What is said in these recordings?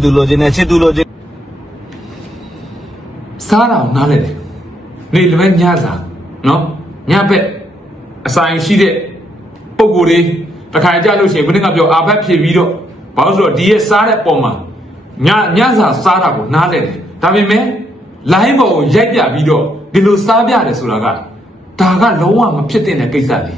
စ်သူလိုချင်တယ်ချစ်သူလိုချင်စားတာကိုနားလဲတယ်နေလည်းပဲညစာနော်ညဘက်အဆိုင်ရှိတဲ့ပုံကိုယ်လေးတစ်ခါကြလို့ရှိရင်ဘယ်နှကပြောအာဘက်ဖြစ်ပြီးတော့ဘာလို့ဆိုတော့ဒီရဲ့စားတဲ့ပုံမှာညညစာစားတာကိုနားလဲတယ်ဒါပေမဲ့လိုင်းပေါ်ကိုရိုက်ပြပြီးတော့ဒီလိုစားပြတယ်ဆိုတာကဒါကလုံးဝမဖြစ်တဲ့ကိစ္စလေ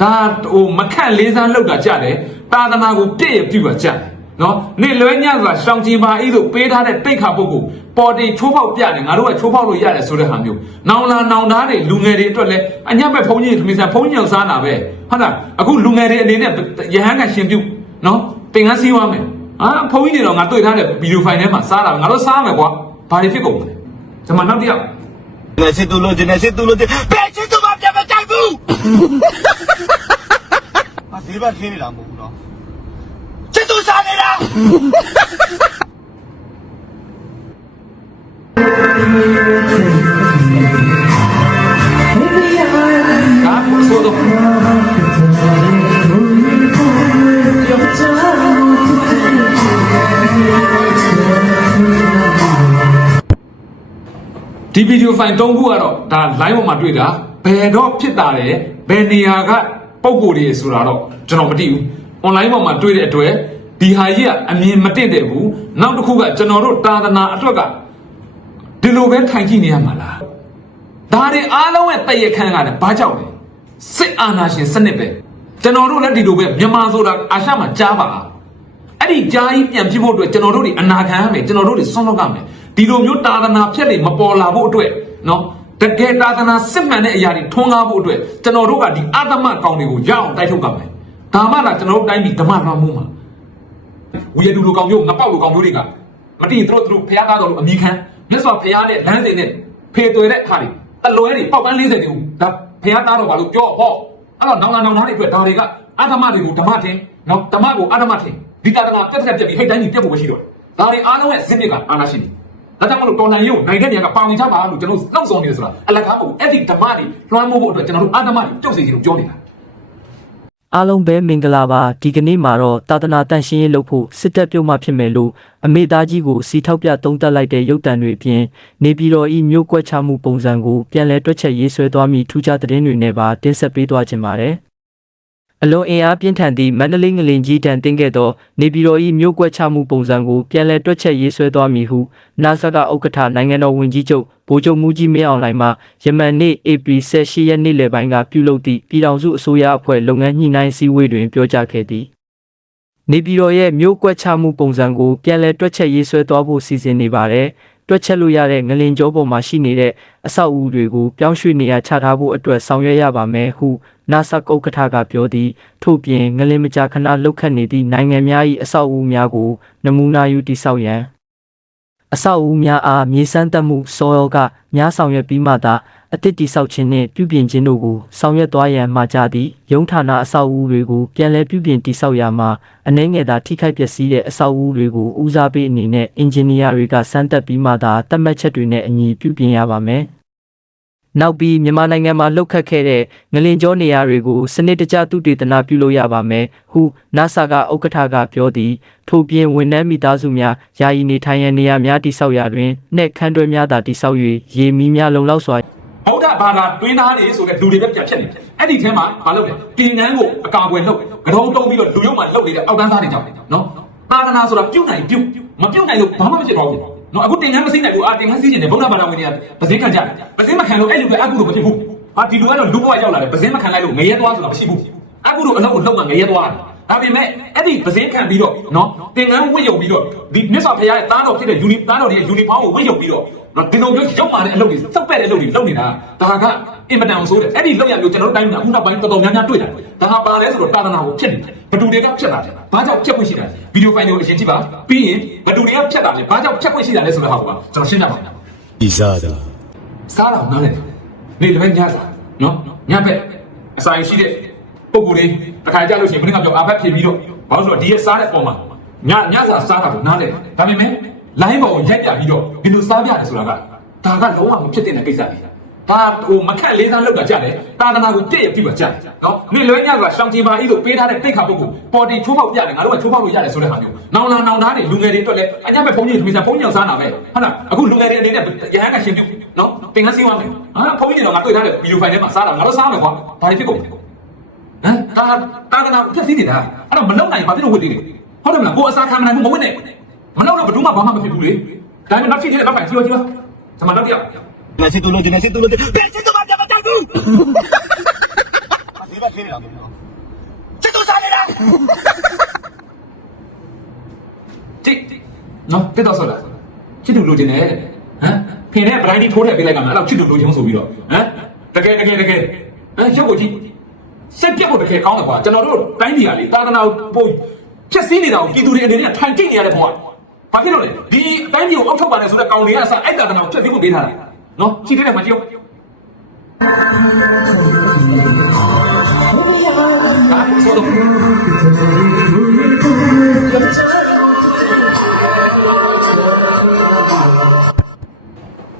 ဒါဟိုမခန့်လေးစားလောက်တာကြတယ်တာသနာကိုပြည့်ရပြည့်ပါကြတယ် နော်နေလွဲညစွာရှောင်းချီပါဤသို့ပေးထားတဲ့တိတ်ခါပုဂ္ဂိုလ်ပေါ်တင်ချိုးပေါက်ပြတယ်ငါတို့ကချိုးပေါက်လို့ရတယ်ဆိုတဲ့ဟာမျိုးနောင်လာနောင်သားတွေလူငယ်တွေအတွက်လည်းအညံ့မဲ့ဘုန်းကြီးတွေသမီးစားဘုန်းကြီးအောင်စားတာပဲဟုတ်လားအခုလူငယ်တွေအနေနဲ့ရဟန်းကရှင်ပြုနော်သင်္ကန်းစည်းဝါမယ်အာဘုန်းကြီးတွေတော့ငါတွေ့ထားတဲ့ဗီဒီယိုဖိုင်ထဲမှာစားတာငါတို့စားမယ်ကွာဘာတွေဖြစ်ကုန်လဲကျွန်မနောက်တစ်ယောက်တယ်ချစ်သူလိုချင်တယ်ချစ်သူလိုချင်ဘယ်ချစ်သူမှပြန်မကြိုက်ဘူးအဒီဘက်ခင်းနေတာမဟုတ်ဘူးနော်ချ စ်သူစားနေတာကားကိုဆိုတော့ဒီဗီဒီယိုဖိုင်၃ခုကတော့ဒါ line ပေါ်မှာတွေ့တာဘယ်တော့ဖြစ်တာလဲဘယ်နေရာကပုံကိုယ်တွေဆိုတာတော့ကျွန်တော်မသိဘူး online ပေါ်မှာတွေ့တဲ့အတွက် ဒီဟာကြီးကအမြင်မတင့်တယ်ဘူးနောက်တစ်ခုကကျွန်တော်တို့တာသနာအတွက်ကဒီလိုပဲထိုင်ကြည့်နေရမှာလားဒါတွေအားလုံးရဲ့တည့်ရခန်းကလည်းဘာကြောင့်လဲစစ်အာဏာရှင်စနစ်ပဲကျွန်တော်တို့လည်းဒီလိုပဲမြန်မာဆိုတာအာရှမှာကြားပါအဲ့ဒီကြားကြီးပြန်ဖြစ်ဖို့အတွက်ကျွန်တော်တို့တွေအနာခံရမယ်ကျွန်တော်တို့တွေဆွန့်လွတ်ရမယ်ဒီလိုမျိုးတာသနာဖြက်တွေမပေါ်လာဖို့အတွက်နော်တကယ်တာသနာစစ်မှန်တဲ့အရာတွေထွန်းကားဖို့အတွက်ကျွန်တော်တို့ကဒီအသမကောင်တွေကိုရအောင်တိုက်ထုတ်ကြမယ်ဒါမှလာကျွန်တော်တို့တိုင်းပြည်ဓမ္မလွှမ်းမိုးမှာ ဝီရတူလိုကောင်မျိုးငပောက်လိုကောင်မျိုးတွေကမတည်သူတို့သူတို့ဖျားသားတော်လို့အမိခံမြတ်စွာဘုရားနဲ့လမ်းစဉ်နဲ့ဖေသွေတဲ့အခါတွေအလွဲတွေပေါက်ပန်း40တူဒါဘုရားသားတော်ဘာလို့ပြောဟောအဲ့တော့နောင်လာနောင်သားတွေအတွက်ဒါတွေကအဓမ္မတွေကိုဓမ္မထင်နော်ဓမ္မကိုအဓမ္မထင်ဒီတာတနာပြက်ပြက်ပြက်ပြီးဟိတ်တိုင်းကြီးပြက်ဖို့ပဲရှိတော့တယ်ဒါတွေအားလုံးရဲ့ဇစ်မြစ်ကအာနာရှိတယ်ဒါကြောင့်မလို့တော်လန်ရုံနိုင်တဲ့နေရာကပါဝင်ကြပါလို့ကျွန်တော်နှောက်ဆောင်နေတယ်ဆိုတာအလကားပုံအဲ့ဒီဓမ္မတွေလွှမ်းမိုးဖို့အတွက်ကျွန်တော်တို့အဓမ္မတွေပြုတ်စေချင်လို့ပြောနေတာ အားလုံးပဲမင်္ဂလာပါဒီကနေ့မှာတော့တာသနာတန်ရှင်းရေးလုပ်ဖို့စစ်တပ်ပြုတ်မှဖြစ်မယ်လို့အမေသားကြီးကိုစီထောက်ပြသုံးသပ်လိုက်တဲ့ရုပ်တံတွေအပြင်နေပြည်တော်ဤမြို့ကွက်ချမှုပုံစံကိုပြန်လည်တွက်ချက်ရေးဆွဲသွားမိထူးခြားသတင်းတွေနဲ့ပါတင်ဆက်ပေးသွားခြင်းပါတယ်အလွန်အင်အားပြင်းထန်သည့်မန္တလေးငလင်ကြီးတန်တင်ခဲ့သောနေပြည်တော်၏မြို့ကွက်ချမှုပုံစံကိုပြန်လည်တွက်ချက်ရေးဆွဲသွားမည်ဟုနာဆာကဥက္ကဋ္ဌနိုင်ငံတော်ဝန်ကြီးချုပ် ဗိုလ်ချုပ်မူကြီးမင်းအောင်လှိုင်မှယမန်နေ့ဧပြီ18ရက်နေ့လယ်ပိုင်းကပြုလုပ်သည့်ပြည်ထောင်စုအစိုးရအဖွဲ့လုပ်ငန်းညှိနှိုင်းစည်းဝေးတွင်ပြောကြားခဲ့သည်နေပြည်တော်ရဲ့မြို့ကွက်ချမှုပုံစံကိုပြန်လည်တွက်ချက်ရေးဆွဲသွားဖို့စီစဉ်နေပါတယ်။တွက်ချက်လို့ရတဲ့ငလင်ကြောပေါ်မှာရှိနေတဲ့အဆောက်အဦတွေကိုပြောင်းရွှေ့နေရာချထားဖို့အတွက်ဆောင်ရွက်ရပါမယ်ဟုနာဆာကုတ်ကထကပြောသည်ထို့ပြင်ငလင်မကြာခဏလှုပ်ခတ်နေသည့်နိုင်ငံများ၏အဆောက်အဦများကိုနမူနာယူတည်ဆောက်ရန် အဆောက်အဦများအားမြေစမ်းတက်မှုစောရောကများဆောင်ရွက်ပြီးမှသာအသစ်တည်ဆောက်ခြင်းနှင့်ပြုပြင်ခြင်းတို့ကိုဆောင်ရွက်သွားရန်မှာကြသည့်ရုံးဌာနအဆောက်အဦတွေကိုပြန်လည်ပြုပြင်တည်ဆောက်ရမှာအနှဲငယ်သာထိခိုက်ပျက်စီးတဲ့အဆောက်အဦတွေကိုဦးစားပေးအနေနဲ့အင်ဂျင်နီယာတွေကစမ်းသပ်ပြီးမှသာသတ်မှတ်ချက်တွေနဲ့အညီပြုပြင်ရပါမယ်။ နောက်ပြီးမြန်မာနိုင်ငံမှာလှုပ်ခတ်ခဲ့တဲ့ငလင်ကြောနေရာတွေကိုစနစ်တကျသုတေသနပြုလုပ်ရပါမယ်ဟု NASA ကဥက္ကဋ္ဌကပြောသည်ထို့ပြင်ဝန်ထမ်းမိသားစုများယာယီနေထိုင်ရန်နေရာများတိဆောက်ရာတွင်နှက်ခန်းတွဲများသာတိဆောက်၍ရေမီးများလုံလောက်စွာဗုဒ္ဓဘာသာတွင်းသားတွေဆိုတဲ့လူတွေပဲပြန်ဖြစ်နေတယ်အဲ့ဒီထဲမှာဘာလုပ်လဲတင်ငန်းကိုအကာအကွယ်လုပ်ကြောတုံးပြီးတော့လူရုံမှာလုပ်နေတဲ့အောက်တန်းသားတွေကြောင့်နော်သာသနာဆိုတာပြုတ်နိုင်ပြုတ်မပြုတ်နိုင်လို့ဘာမှမဖြစ်တော့ဘူး နော်အခုတင်ငန်းမစိမ့်နိုင်ဘူးအာတင်ငန်းစီးကျင်တယ်ဗုဒ္ဓဘာသာဝင်တွေကပဇင်းခံကြတယ်ပဇင်းမခံလို့အဲ့လူတွေအကုလို့မဖြစ်ဘူးဟာဒီလူကတော့လူဘဝရောက်လာတယ်ပဇင်းမခံလိုက်လို့ငရဲသွားဆိုတာမရှိဘူးအကုလို့အလုပ်ကိုလုပ်မှငရဲသွားတယ် ဒါပေမဲ့အဲ့ဒီပဇင်းခံပြီးတော့နော်တင်ငန်းဝတ်ရုံပြီးတော့ဒီမြတ်စွာဘုရားရဲ့သားတော်ဖြစ်တဲ့ယူနီသားတော်ရဲ့ယူနီဖောင်းကိုဝတ်ရုံပြီးတော့နော်ဒီလိုမျိုးရောက်လာတဲ့အလုပ်တွေစောက်ပဲ့တဲ့အလုပ်တွေလုပ်နေတာဒါကအင်မတန်ဆိုးတယ်အဲ့ဒီလောက်ရမျိုးကျွန်တော်တို့တိုင်းမှာအခုနောက်ပိုင်းတော်တော်များများတွေ့တာဒါကပါလဲဆိုတော့တာသနာကိုဖြစ်နေတယ်ဘယ်သူတွေကဖြတ်တာလဲဘာကြောင့်ဖြတ်ခွင့်ရှိတာလဲဗီဒီယိုဖိုင်တွေကိုအရင်ကြည့်ပါပြီးရင်ဘယ်သူတွေကဖြတ်တာလဲဘာကြောင့်ဖြတ်ခွင့်ရှိတာလဲဆိုတဲ့ဟာကိုပါကျွန်တော်ရှင်းပြပါမယ် Izada စားတာနားလဲနေလည်းပဲညစားနော်ညဘက်အဆိုင်ရှိတဲ့ ပုံကိုယ်လေးတစ်ခါကြလို့ရှိရင်ဘယ်နှကပြောအာဘက်ဖြစ်ပြီးတော့ဘာလို့ဆိုတော့ဒီရဲ့စားတဲ့ပုံမှာညညစားစားတာကိုနားလဲဒါပေမဲ့ line ပေါ်ကိုရိုက်ပြပြီးတော့ဒီလိုစားပြတယ်ဆိုတာကဒါကလုံးဝမဖြစ်တဲ့ကိစ္စလေဘာဟိုမခက်လေးစားလောက်တာကြတယ်တာသနာကိုပြည့်ရပြပါကြတယ်နော်နေလွဲညဆိုတာရှောင်းချင်ပါဤလို့ပေးထားတဲ့တိတ်ခါပုဂ္ဂိုလ်ပေါ်တီချိုးပေါက်ပြတယ်ငါတို့ကချိုးပေါက်လို့ရတယ်ဆိုတဲ့ဟာမျိုးနောင်လာနောင်သားတွေလူငယ်တွေအတွက်လည်းအညမဲ့ဖုန်းကြီးသမီးစားဖုန်းကြီးအောင်စားနာပဲဟုတ်လားအခုလူငယ်တွေအနေနဲ့ရဟန်းကရှင်ပြုနော်တင်ကန်းစီးသွားမယ်ဟာဖုန်းကြီးတွေတော့ငါတွေ့ထားတဲ့ဗီဒီယိုဖိုင်ထဲမှာစားတာငါတို့စားမယ်ကွာဘာဖြစ်ကုန် ဟမ်တာတာကနာပြည့်စည်နေတာအဲ့တော့မလုံနိုင်ဘာဖြစ်လို့ဝတ်တည်လဲဟုတ်တယ်မလားကိုအစားခံမနိုင်ဘူးမဝတ်နဲ့မလုံတော့ဘယ်သူမှဘာမှမဖြစ်ဘူးလေဒါပေမဲ့နောက်ဖြစ်နေတဲ့ဘက်ပိုင်ကြည့်ပါကြည့်ပါဇမတော့တရားနေစစ်တူလို့နေစစ်တူလို့ဘယ်စစ်တူမှပြမတတ်ဘူးဒီဘက်ခင်းနေတာမဟုတ်ဘူးစစ်တူစားနေတာကြည့်နော်တက်တော့ဆိုလားချစ်တူလိုချင်တယ်တဲ့ဟမ်ဖင်နဲ့ဗလိုင်းဒီထိုးထည့်ပေးလိုက်ကမှအဲ့လောက်ချစ်တူလိုချင်ဆိုပြီးတော့ဟမ်တကယ်တကယ်တကယ်ဟမ်ရုပ်ကိုကြည့် စက်ပြက်ဖို့တကယ်ကောင်းတယ်ကွာကျွန်တော်တို့တိုင်းပြည်ကလေတာသနာပို့ချက်စင်းနေတာကိုပြည်သူတွေအနေနဲ့ထိုင်ကြည့်နေရတဲ့ဘဝဘာဖြစ်လို့လဲဒီအတိုင်းပြည်ကိုအောက်ထုတ်ပါနဲ့ဆိုတဲ့ကောင်တွေကအစအဲ့တာသနာကိုချက်စင်းဖို့ပေးထားတာနော်ကြည့်တဲ့မှာကြည့်အောင်ဟာဆိုတော့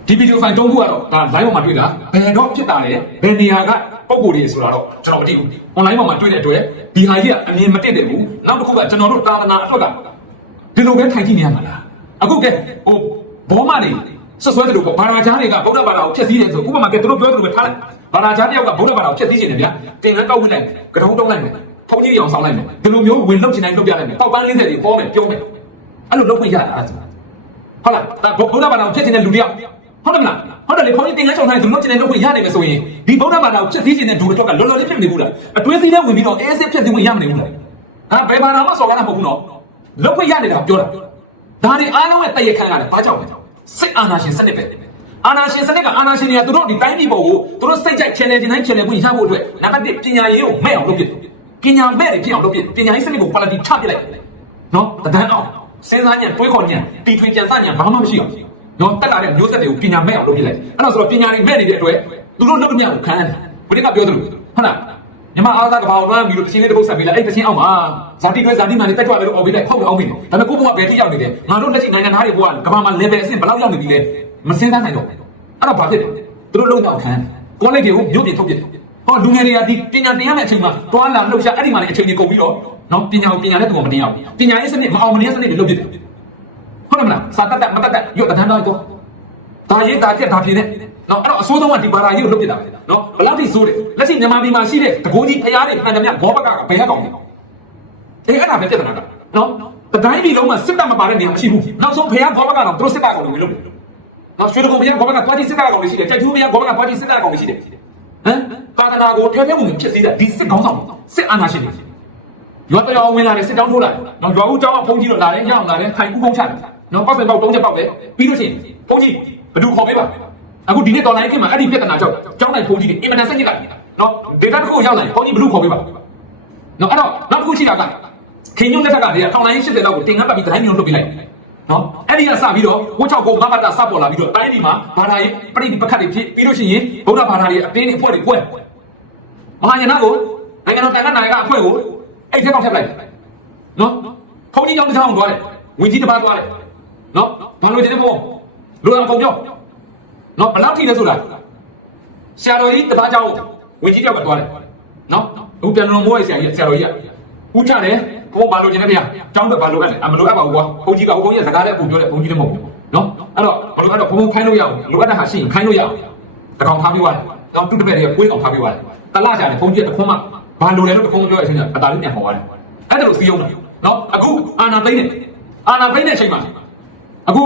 ဒီဗီဒီယိုဖိုင်တုံးခုကတော့ဒါ live ပေါ်မှာတွေ့တာဘယ်တော့ဖြစ်တာလဲဘယ်နေရာကပုံကိုယ်တွေဆိုတာတော့ကျွန်တော်မသိဘူး online ပေါ်မှာတွေ့တဲ့အတွက်ဒီဟာကြီးကအမြင်မတက်တယ်ဘူးနောက်တစ်ခုကကျွန်တော်တို့တာသနာအတွက်ကဒီလိုပဲထိုင်ကြည့်နေရမှာလားအခုကဲဟိုဘောမတွေဆွဆွဲတယ်လို့ပေါ့ဘာသာကြားတွေကဗုဒ္ဓဘာသာကိုဖျက်ဆီးတယ်ဆိုဥပမာကဲသူတို့ပြောသလိုပဲထားလိုက်ဘာသာကြားတယောက်ကဗုဒ္ဓဘာသာကိုဖျက်ဆီးခြင်းတယ်ဗျာတင်ကန်းကောက်ဝင်လိုက်ကတုံးတုံးလိုက်မယ်ဖုန်းကြီးအောင်ဆောင်လိုက်မယ်ဒီလိုမျိုးဝင်လောက်ချင်တိုင်းလုပ်ပြလိုက်မယ်တောက်ပန်း40တွေပေါ်မယ်ပြောမယ်အဲ့လိုလုပ်ခွင့်ရတာအဲ့ဒါဟုတ်လားဒါဗုဒ္ဓဘာသာကိုဖျက်ချင်တဲ့လူတယောက် ဟုတ်တယ်မလားဟုတ်တယ်လေခေါင်းကြီးတင်ငန်းချောင်းတိုင်းသူတို့ကျင်တဲ့လုပ်ခွင့်ရနိုင်မယ်ဆိုရင်ဒီဗုဒ္ဓဘာသာကိုဖျက်ဆီးချင်တဲ့လူအတွက်ကလော်လော်လေးဖြစ်နေဘူးလားအတွင်းစည်းထဲဝင်ပြီးတော့အေးစစ်ဖျက်ဆီးခွင့်ရမနေဘူးလားဟာဘယ်ဘာသာမှစော်ကားတာမဟုတ်ဘူးနော်လုပ်ခွင့်ရနေတာပြောတာဒါတွေအားလုံးရဲ့တည့်ရခံရတယ်ဘာကြောင့်လဲစစ်အာဏာရှင်စနစ်ပဲအာဏာရှင်စနစ်ကအာဏာရှင်တွေကသူတို့ဒီတိုင်းပြည်ပေါ်ကိုသူတို့စိတ်ကြိုက်ချယ်လေခြင်းတိုင်းချယ်လေခွင့်ရဖို့အတွက်နံပါတ်1ပညာရေးကိုမဲ့အောင်လုပ်ပြပညာမဲ့တွေဖြစ်အောင်လုပ်ပြပညာရေးစနစ်ကို quality ချပြလိုက်နော်တဒန်းအောင်စဉ်းစားညံတွေးခေါ်ညံတီထွင်ကြံစညံဘာမှမရှိအောင် နော်တက်လာတဲ့မျိုးဆက်တွေကိုပညာမဲ့အောင်လုပ်ပြလိုက်အဲ့တော့ဆိုတော့ပညာတွေမဲ့နေတဲ့အတွက်သူတို့လုပ်လို့မရဘူးခံရတယ်ဘုရားကပြောသလိုဟုတ်လားမြမအားသားကဘာလို့လွှမ်းပြီးတော့တချင်းလေးတစ်ပုတ်ဆက်ပြီးလိုက်အဲ့တချင်းအောက်မှာဇာတိတွဲဇာတိမှန်နဲ့တက်ကြွတယ်လို့អော်ပြီးလိုက်ဟုတ်အောင်ပြီဒါပေမဲ့ကိုဘကဘယ်ထိရောက်နေလဲငါတို့လက်ရှိနိုင်ငံသားတွေဘကကဘာမှာ level အဆင့်ဘယ်လောက်ရောက်နေပြီလဲမစင်းစားနိုင်တော့အဲ့တော့ဘာဖြစ်လဲသူတို့လုံးတော့ခံကောလိပ်တွေကိုမြို့ပြင်ထုတ်ပြဟောလူငယ်တွေကဒီပညာတင်ရမယ့်အချိန်မှာတွားလာလှုပ်ရှားအဲ့ဒီမှာလည်းအချိန်ကြီးကုန်ပြီးတော့နော်ပညာကိုပညာနဲ့တူမတင်ရဘူးပညာရေးစနစ်မအောင်မနေစနစ်တွေလုပ်ပြတယ် ဟုတ်တယ်မလားစာတတ်တတ်မတတ်တတ်ရွတ်တန်းတော့တော့ဒါရေးဒါပြက်ဒါပြင်းနဲ့နော်အဲ့တော့အစိုးဆုံးကဒီဘာသာရေးကိုလုပ်ပြတာပဲနော်ဘယ်လောက်ထိစိုးတယ်လက်ရှိမြန်မာပြည်မှာရှိတဲ့တကိုးကြီးဖျားတွေမှန်တယ်မြဘောဘကကဘယ်ကောင်လဲအေးအဲ့ဒါပဲပြဿနာကနော်တတိုင်းပြည်လုံးမှာစစ်တပ်မပါတဲ့နေရာမရှိဘူးနောက်ဆုံးဖျားဘောဘကတော့သူတို့စစ်တပ်ကောင်တွေဝင်လုပ်တယ်နော်ရွှေတကုံဖျားဘောဘကတွားကြီးစစ်တပ်ကောင်တွေရှိတယ်ကြိုက်ကျူးဖျားဘောဘကတွားကြီးစစ်တပ်ကောင်တွေရှိတယ်ဟမ်ပါဒနာကိုထဲထဲဝင်ဖြစ်စည်းတာဒီစစ်ကောင်းဆောင်စစ်အာဏာရှင်တွေရွာတရောင်ဝင်လာတယ်စစ်တောင်းထိုးလာတယ်နော်ရွာဦးကျောင်းကဖုန်းကြီးတော့လာတယ်ညောင်းလာတယ်ထိုင်ကူးကုန်းချတယ် နော်ပောက်စင်ပေါက်တုံးချက်ပေါက်ပဲပြီးလို့ရှိရင်ဖုန်းကြီးဘယ်သူခေါ်ပေးပါအခုဒီနေ့တော်လိုင်းခင်မှာအဲ့ဒီပြဿနာကြောင့်ကျောင်းတိုင်းဖုန်းကြီးတွေအင်မတန်ဆက်ညစ်လာတယ်နော်ဒေတာတစ်ခုရောက်လာရင်ဖုန်းကြီးဘယ်သူခေါ်ပေးပါနော်အဲ့တော့နောက်တစ်ခုရှိတာကခင်ညုံလက်ထက်ကတည်းကထောင်လိုင်း80လောက်ကိုတင်ငန်းပတ်ပြီးတိုင်းမျိုးလွတ်ပေးလိုက်နော်အဲ့ဒီကစပြီးတော့ဝတ်ချောက်ကိုမမတာစပေါ်လာပြီးတော့တိုင်းဒီမှာဘာသာရေးပြိပခတ်တွေဖြစ်ပြီးလို့ရှိရင်ဗုဒ္ဓဘာသာတွေအတင်းတွေအဖွဲ့တွေကွဲမဟာယနာကိုနိုင်ငံတော်တန်ခါနိုင်ကအဖွဲ့ကိုအဲ့ဒီကောက်ထည့်လိုက်နော်ဖုန်းကြီးကြောင့်တစ်ချောင်းသွားတယ်ဝင်ကြီးတစ်ပါးသွားတယ် နော်ဘာလို့ဒီနေ့ပေါ့လိုအောင်ကုန်ပြောနော်ဘယ်လောက်ထိလဲဆိုတာဆရာတော်ကြီးတစ်ပါးကြောင်းဝင်ကြီးတယောက်ကသွားတယ်နော်အခုပြန်တော်မိုးရဲ့ဆရာကြီးဆရာတော်ကြီးကဦးချတယ်ဘုံဘာလို့ကျင်နေဗျာကျောင်းကဘာလို့ကလဲအမလိုအပ်ပါဘူးကွာဘုန်းကြီးကဘုန်းကြီးစကားလည်းအပူပြောတယ်ဘုန်းကြီးလည်းမဟုတ်ဘူးနော်အဲ့တော့ဘလို့အဲ့တော့ဘုံဘုံခိုင်းလို့ရအောင်လိုအပ်တဲ့ဟာရှိရင်ခိုင်းလို့ရအောင်တကောင်ထားပြီးသွားတယ်တော့တူတပည့်တွေကကိုယ်ကောင်ထားပြီးသွားတယ်တလားကြတယ်ဘုန်းကြီးကတခွန်းမှဘာလို့လဲလို့တခွန်းမပြောရချင်းအတားလေးပြန်ပေါ်သွားတယ်အဲ့ဒါလို့စီးအောင်နော်အခုအာနာသိမ့်နေအာနာသိမ့်တဲ့အချိန်မှာ အခု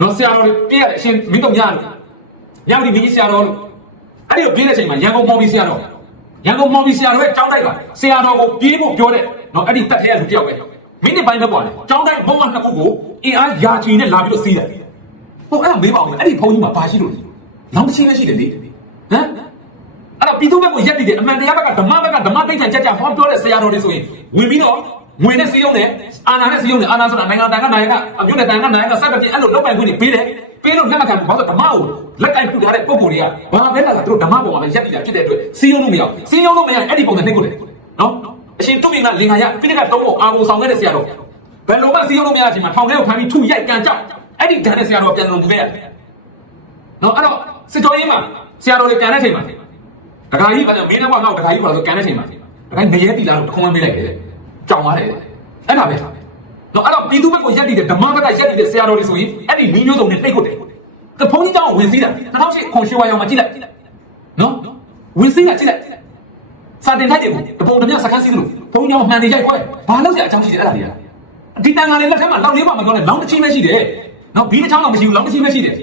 နော်ဆရာတော်ပြည့်ရတဲ့အရှင်မင်းတို့ညာလို့ညောင်ဒီမင်းဆရာတော်လို့အဲ့ဒီတော့ပြည့်တဲ့အချိန်မှာရန်ကုန်မော်ဘီဆရာတော်ရန်ကုန်မော်ဘီဆရာတော်ရဲ့ကျောင်းတိုက်ပါဆရာတော်ကိုပြေးဖို့ပြောတဲ့နော်အဲ့ဒီတက်ထဲရလူတယောက်ပဲမိနစ်ပိုင်းပဲပေါ့လေကျောင်းတိုက်ဘုံကနှစ်ခုကိုအင်အားယာချီနဲ့လာပြီးတော့စီးတယ်ဟုတ်အဲ့ဒါမေးပါဦးအဲ့ဒီဘုန်းကြီးမှာဘာရှိလို့လဲလောင်းတစ်ချင်းလည်းရှိတယ်လေဟမ်အဲ့တော့ပြည်သူဘက်ကိုရက်တည်တယ်အမှန်တရားဘက်ကဓမ္မဘက်ကဓမ္မတိတ်ထန်ကြကြဟောပြောတဲ့ဆရာတော်တွေဆိုရင်ဝင်ပြီးတော့ ငွေနဲ့စီးရုံးနဲ့အာဏာနဲ့စီးရုံးနဲ့အာဏာဆိုတာနိုင်ငံတန်ကနိုင်ငံကအမျိုးနဲ့တန်ကနိုင်ငံကစတဲ့ပြင်အဲ့လိုလောက်ပိုင်ခွင့်တွေပေးတယ်ပေးလို့လက်မခံဘူးဘာလို့ဓမ္မကိုလက်ကင်ပူထားတဲ့ပုံကိုယ်တွေကဘာပဲလာတာသူတို့ဓမ္မပေါ်မှာပဲရက်တည်တာဖြစ်တဲ့အတွက်စီးရုံးလို့မရဘူးစီးရုံးလို့မရရင်အဲ့ဒီပုံနဲ့နှိပ်ကိုတယ်နော်အရှင်တုတ်ပြင်ကလင်္ကာရပြိတ္တကတုံးဖို့အာဘုံဆောင်ခဲ့တဲ့ဆရာတော်ဘယ်လိုမှစီးရုံးလို့မရတဲ့အချိန်မှာထောင်ထဲကိုဖမ်းပြီးထုရိုက်ကန်ကြောက်အဲ့ဒီဒဏ်နဲ့ဆရာတော်ပြန်လုံမှုခဲ့ရတယ်နော်အဲ့တော့စစ်ကြောရေးမှာဆရာတော်တွေကန်တဲ့ချိန်မှာဒကာကြီးကလည်းမင်းနဲ့ကတော့ဒကာကြီးကတော့ကန်တဲ့ချိန်မှာဒကာကြီးငရဲတီလာလို့တခုံးမမေးလိုက်တယ် ကြောင်သွားတယ်အဲ့ဒါပဲနော်အဲ့တော့ပြည်သူဘက်ကိုရက်တည်တဲ့ဓမ္မဘက်ကရက်တည်တဲ့ဆရာတော်တွေဆိုရင်အဲ့ဒီမျိုးစုံနဲ့တိတ်ခွတ်တယ်ကဖုန်းကြီးကြောင်ဝင်စည်းတာ2008ခွန်ရွှေဝါရောင်မှာကြည့်လိုက်နော်ဝင်စည်းတာကြည့်လိုက်စာတင်ထိုက်တယ်တပုံတမျှစကန်းစည်းလို့ဘုံကြောင်မှန်နေရိုက်ခွဲဘာလို့ဆရာအကြောင်းရှိတယ်အဲ့ဒါတွေကဒီတန်ခါလေးလက်ထဲမှာလောင်လေးပါမပြောနဲ့လောင်တစ်ချင်းပဲရှိတယ်နော်ဘီးတစ်ချောင်းတော့မရှိဘူးလောင်တစ်ချင်းပဲရှိတယ်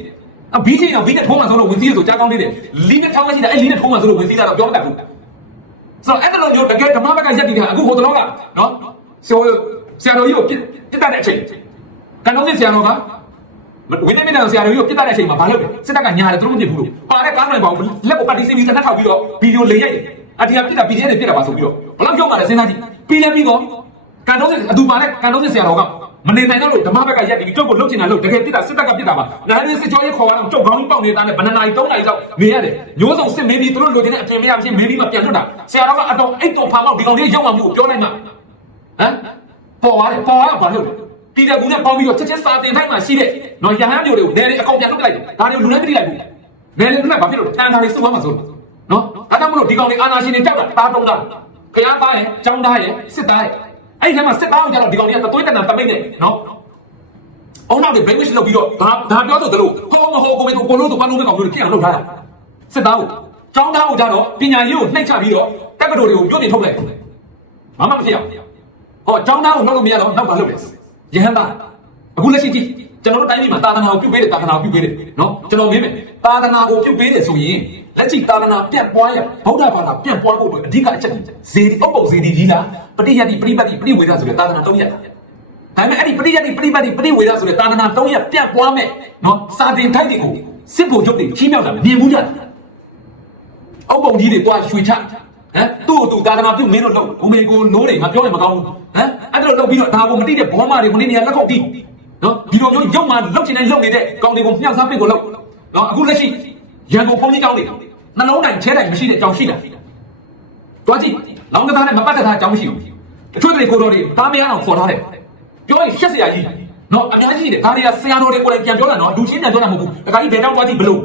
အဘီးချင်းတော့ဘီးနဲ့ထုံးမှဆိုတော့ဝင်စည်းရဆိုကြားကောင်းသေးတယ်လီးနဲ့ချောင်းမရှိတာအဲ့လီးနဲ့ထုံးမှဆိုတော့ဝင်စည်းတာတော့ပြောမတတ်ဘူး ဆိုတော့အဲ့လိုမျိုးတကယ်ဓမ္မဘက်ကရက်တည်တာအခုဟိုတလောကနော်ဆရာဆရာတော်ကြီးကိုပြစ်ပြစ်တတ်တဲ့အချိန်ကန်တော့ဆရာတော်ကဝိနည်းမင်းတော်ဆရာတော်ကြီးကိုပြစ်တတ်တဲ့အချိန်မှာဘာလုပ်လဲစစ်တပ်ကညာတယ်သူတို့မပြစ်ဘူးလို့ပါတဲ့ကားနိုင်ပါဘူးလက်ကိုပတ်တီးစီးပြီးတက်ထောက်ပြီးတော့ဗီဒီယိုလိမ်ရိုက်တယ်အတီးကပြစ်တာ PDF နဲ့ပြစ်တာပါဆိုပြီးတော့ဘလောက်ပြောမှလဲစဉ်းစားကြည့်ပြီးလဲပြီးတော့ကန်တော့အတူပါတဲ့ကန်တော့ဆရာတော်က မနေနိုင်တော့လို့ဓမ္မဘက်ကရက်ပြီးတုတ်ကိုလုတ်ချင်တာလုတ်တကယ်ပြစ်တာစစ်တပ်ကပြစ်တာပါငါလည်းစစ်ကြောရေးခေါ်လာတော့တုတ်ခေါင်းကြီးပေါက်နေတာနဲ့ဘဏ္ဍနာကြီး၃နာရီလောက်နေရတယ်မျိုးစုံစစ်မေးပြီးသူတို့လိုချင်တဲ့အပြင်မရချင်းမေးပြီးမှပြန်လွတ်တာဆရာတော်ကအတော်အိတ်တော်ဖာမောက်ဒီကောင်လေးရောက်မှမှုကိုပြောနိုင်မှာဟမ်ပေါ်သွားတယ်ပေါ်သွားတော့ဘာလုပ်လဲပြည်တယ်ကူနဲ့ပေါင်းပြီးတော့ချက်ချင်းစာတင်ထိုက်မှရှိတဲ့နော်ရဟန်းမျိုးတွေကိုနယ်တွေအကောင်ပြန်လွတ်လိုက်တယ်ဒါတွေကိုလူတိုင်းမသိလိုက်ဘူးနယ်တွေလွတ်လိုက်ဘာဖြစ်လို့လဲတန်ခါတွေစုဝမ်းမှာဆိုနော်ဒါကြောင့်မလို့ဒီကောင်လေးအာနာရှင်တွေကြောက်တာတားတုံးတာခရမ်းသားရဲ့ចောင်းသားရဲ့စစ်သားရဲ့ အဲ့ဒီထဲမှာစစ်သားကိုကြတော့ဒီကောင်လေးကသွေးတန်တာတမိတ်နဲ့နော်အုံနောက်တွေ brainwash လုပ်ပြီးတော့ဒါဒါပြောဆိုသလိုဟောမဟောကိုမင်းကိုကိုလို့ဆိုဘာလို့လဲကောင်မျိုးတွေဖြစ်အောင်လုပ်ထားတာစစ်သားကိုចောင်းသားကိုကြတော့ပညာရေးကိုနှိပ်ချပြီးတော့တက္ကသိုလ်တွေကိုညွှန်နေထုတ်လိုက်ဘာမှမဖြစ်အောင်ဟောចောင်းသားကိုလုပ်လို့မရတော့နောက်ပါလုပ်တယ်ယဟန်သားအခုလက်ရှိကြည့်ကျွန်တော်တို့တိုင်းပြည်မှာသာသနာကိုပြုပေးတယ်သာသနာကိုပြုပေးတယ်နော်ကျွန်တော်မင်းမယ်သာသနာကိုပြုပေးတယ်ဆိုရင် လက်ရှိသာသနာပြန့်ပွားရဗုဒ္ဓဘာသာပြန့်ပွားဖို့အတွက်အဓိကအချက်ဇေဒီအုပ်ပုံဇေဒီကြီးလားပဋိယတိပရိပတ်တိပရိဝေဒဆိုတဲ့သာသနာသုံးရပ်ဒါပေမဲ့အဲ့ဒီပရိယတိပရိပတ်တိပရိဝေဒဆိုတဲ့သာသနာသုံးရပ်ပြန့်ပွားမဲ့နော်စာတင်ထိုက်တွေကိုစစ်ဘုံချုပ်တွေချီးမြှောက်တာမြင်မှုကြတယ်အုပ်ပုံကြီးတွေတွားရွှေချဟမ်သူ့ကိုသူသာသနာပြုမင်းတို့လုပ်ဘုံမေကိုနိုးတွေမပြောရင်မကောင်းဘူးဟမ်အဲ့ဒါလိုလုပ်ပြီးတော့ဒါကိုမတိတဲ့ဘောမတွေမနေနေရလက်ခုပ်တီးနော်ဒီလိုမျိုးရုပ်မှလောက်ချင်တဲ့လုပ်နေတဲ့ကောင်တွေကိုမြှောက်စားပစ်ကိုလုပ်နော်အခုလက်ရှိရန်ကုန်ဘုံကြီးကျောင်းတွေ နှလုံးတိုင်းချဲတိုင်းမရှိတဲ့ကျောင်းရှိတာတွားကြည့်လောင်းကစားနဲ့မပတ်သက်တာကျောင်းမရှိဘူးတချို့တွေကိုတော်တွေတားမရအောင်ခေါ်ထားတယ်ပြောရင်ရှက်စရာကြီးနော်အများကြီးရှိတယ်ဒါတွေကဆရာတော်တွေကိုလည်းပြန်ပြောတာနော်လူချင်းပြန်ပြောတာမဟုတ်ဘူးဒါကကြီးဘယ်တော့တွားကြည့်ဘလို့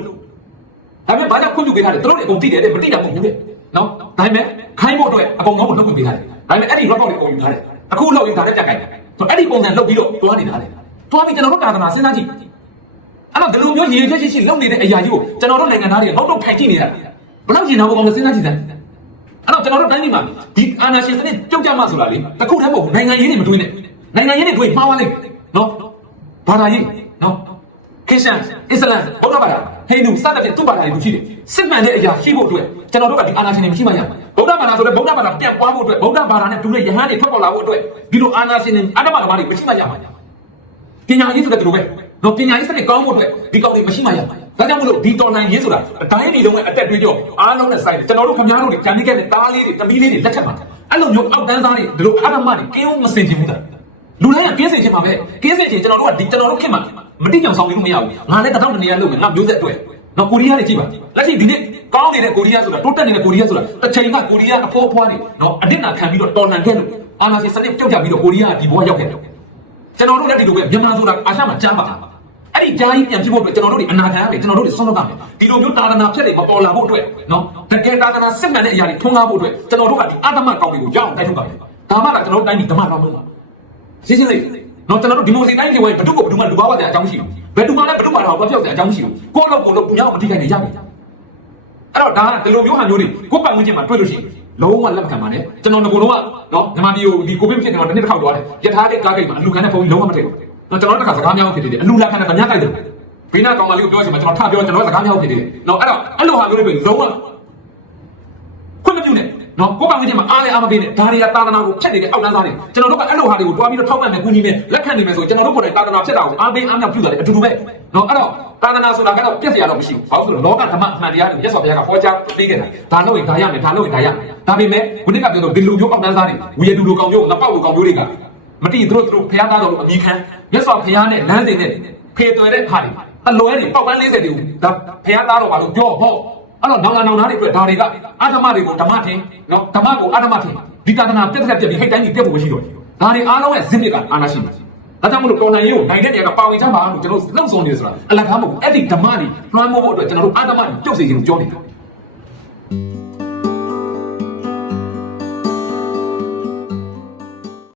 ဒါပေမဲ့ဘာကြောင့်ခွင့်ပြုပေးထားလဲသူတို့တွေအကုန်သိတယ်တဲ့မသိတာမဟုတ်ဘူးတဲ့နော်ဒါပေမဲ့ခိုင်းဖို့အတွက်အကုန်လုံးကိုလုပ်ခွင့်ပေးထားတယ်ဒါပေမဲ့အဲ့ဒီ record တွေအကုန်ယူထားတယ်အခုလောက်ယူထားတဲ့ကြက်ကိုင်ဆိုအဲ့ဒီပုံစံလုပ်ပြီးတော့တွားနေတာလေတွားပြီးကျွန်တော်တို့တာသနာစဉ်းစားကြည့် အဲ့တော့ဒီလိုမျိုးရည်ရည်ချက်ရှိရှိလုပ်နေတဲ့အရာကြီးကိုကျွန်တော်တို့နိုင်ငံသားတွေကငေါ့တော့ထိုင်ကြည့်နေတာဘယ်လောက်ရင်နာဖို့ကောင်းလဲစဉ်းစားကြည့်စမ်းအဲ့တော့ကျွန်တော်တို့တိုင်းပြည်မှာဒီအာဏာရှင်စနစ်ကြောက်ကြမှဆိုတာလေတခုတည်းမဟုတ်ဘူးနိုင်ငံရေးတွေမတွေးနဲ့နိုင်ငံရေးတွေတွေးမှားသွားလိမ့်မယ်နော်ဘာသာရေးနော်ခရစ်ယာန်အစ္စလာမ်ဘုရားဘာသာဟိန္ဒူစသဖြင့်သူ့ဘာသာတွေရှိတယ်စစ်မှန်တဲ့အရာရှိဖို့အတွက်ကျွန်တော်တို့ကဒီအာဏာရှင်တွေမရှိမှရဗုဒ္ဓဘာသာဆိုတဲ့ဗုဒ္ဓဘာသာပြန်ပွားဖို့အတွက်ဗုဒ္ဓဘာသာနဲ့တူတဲ့ယဟန်တွေထွက်ပေါ်လာဖို့အတွက်ဒီလိုအာဏာရှင်တွေအတ္တမတော်ဘာတွေမရှိမှရမှာပညာရေးဆိုတဲ့ဒီလိုပဲ နော်ပညာရေးစနစ်ကောင်းဖို့အတွက်ဒီကောင်တွေမရှိမှရမှာဒါကြောင့်မလို့ဒီတော်လိုင်းရေးဆိုတာအတိုင်းဒီလုံးနဲ့အတက်တွေးကြောအားလုံးနဲ့ဆိုင်ကျွန်တော်တို့ခင်ဗျားတို့တွေဂျန်နီကက်နဲ့တားလေးတွေတမီးလေးတွေလက်ထက်မှာအဲ့လိုမျိုးအောက်တန်းသားတွေဒီလိုအတ္တမတွေကင်းမစင်ချင်ဘူးတာလူတိုင်းကကင်းစင်ချင်မှာပဲကင်းစင်ချင်ကျွန်တော်တို့ကဒီကျွန်တော်တို့ခင်မှာမတိကျအောင်ဆောင်ပြီးလို့မရဘူးငါလည်းတစ်ထောင်တနေရာလုပ်မယ်ငါမျိုးဆက်အတွက်နော်ကိုရီးယားတွေကြည့်ပါလက်ရှိဒီနေ့ကောင်းနေတဲ့ကိုရီးယားဆိုတာတိုးတက်နေတဲ့ကိုရီးယားဆိုတာတစ်ချိန်ကကိုရီးယားအဖိုးအဖွားတွေနော်အတစ်နာခံပြီးတော့တော်လှန်ခဲ့လို့အာဏာရှင်စနစ်ပြုတ်ကြပြီးတော့ကိုရီးယားဒီဘဝရောက်ခဲ့တယ် ကျွန်တော်တို့လည်းဒီလိုပဲမြန်မာဆိုတာအာရှမှာကြားပါအဲ့ဒီကြားကြီးပြန်ဖြစ်ဖို့အတွက်ကျွန်တော်တို့တွေအနာခံရမယ်ကျွန်တော်တို့တွေဆွမ်းလို့ရမယ်ဒီလိုမျိုးတာသနာဖြတ်တွေမပေါ်လာဖို့အတွက်နော်တကယ်တာသနာစစ်မှန်တဲ့အရာတွေထွန်းကားဖို့အတွက်ကျွန်တော်တို့ကဒီအာတမကောင်တွေကိုရအောင်တိုက်ထုတ်ပါမယ်ဒါမှကကျွန်တော်တို့တိုင်းပြည်ဓမ္မတော်မှာရှင်းရှင်းလေးနော်ကျွန်တော်တို့ဒီမိုစီတိုင်းတွေဝယ်ဘယ်သူ့ကိုဘယ်သူမှလူပါပါတဲ့အကြောင်းမရှိဘူးဘယ်သူမှလည်းဘယ်သူမှတော့မပြောက်တဲ့အကြောင်းမရှိဘူးကိုယ့်လောက်ကိုယ်လောက်သူများကိုအထိခိုက်နေရပြီအဲ့တော့ဒါကဒီလိုမျိုးဟာမျိုးတွေကိုယ့်ပတ်ဝန်းကျင်မှာတွေ့လို့ရှိရင် လုံးဝလက်မခံပါနဲ့ကျွန်တော်ငကိုတော့ကနော်မြန်မာပြည်ကိုဒီကိုဗစ်ဖြစ်နေတော့တစ်နှစ်တစ်ခေါက်သွားတယ်ရထားတဲ့ကားဂိတ်မှာအလူခံတဲ့ဖုန်းကြီးလုံးဝမထည့်ဘူးနော်ကျွန်တော်တို့တခါစကားများဖြစ်နေတယ်အလူလက်ခံတဲ့ဗညာတိုက်တယ်ဘေးနာကောင်မလေးကိုပြောချင်မှာကျွန်တော်ထပြောကျွန်တော်စကားများဖြစ်နေတယ်နော်အဲ့တော့အဲ့လိုဟာမျိုးတွေလုံးဝခွင့်မပြု နဲ့နော်ကိုယ့်ပတ်ဝန်းကျင်မှာအားလည်းအားမပေးနဲ့ဒါတွေကသာသနာကိုဖျက်နေတဲ့အောက်တန်းသားတွေကျွန်တော်တို့ကအဲ့လိုဟာတွေကိုတွားပြီးတော့ထောက်ပံ့မယ်ကူညီမယ်လက်ခံနေမယ်ဆိုကျွန်တော်တို့ကိုယ်တိုင်သာသနာဖျက်တာကိုအားပေးအားမြောက်ပြုတာလေအတူတူပဲနော်အဲ့တော့သာသနာဆိုတာကတော့ပြည့်စရာတော့မရှိဘူးဘာလို့ဆိုတော့လောကဓမ္မအမှန်တရားတွေမြတ်စွာဘုရားကဟောကြားပေးခဲ့တာဒါလို့ရင်ဒါရမယ်ဒါလို့ရင်ဒါရမယ်ဒါပေမဲ့ခုနကပြောတော့ဒီလူမျိုးအောက်တန်းသားတွေဝီရတူလူကောင်မျိုးငပောက်လူကောင်မျိုးတွေကမတိသူတို့သူတို့ဘုရားသားတော်လို့အမိခံမြတ်စွာဘုရားနဲ့လမ်းစဉ်နဲ့ဖေသွယ်တဲ့ဟာတွေအလွဲတွေပေါက်ပန်း40တွေကိုဒါဘုရားသားတော်ဘာလို့ပြောဟော အဲ့တော့နောင်လာနောင်သားတွေအတွက်ဒါတွေကအာဓမ္မတွေကိုဓမ္မထင်နော်ဓမ္မကိုအာဓမ္မထင်ဒီတာသနာပြက်တက်ပြက်ပြီးဟိတ်တိုင်းကြီးပြက်ဖို့မရှိတော့ဒါတွေအားလုံးရဲ့ဇင်းမြစ်ကအာနာရှိတယ်ဒါဒါကြောင့်မလို့တော်လှန်ရေးကိုနိုင်ငံတွေကပါဝင်ချမ်းပါလို့ကျွန်တော်တို့လှုပ်ဆောင်နေတယ်ဆိုတာအလကားမဟုတ်ဘူးအဲ့ဒီဓမ္မတွေလွှမ်းမိုးဖို့အတွက်ကျွန်တော်တို့အာဓမ္မတွေပြုတ်စေခြင်းကိုပြောနေတာ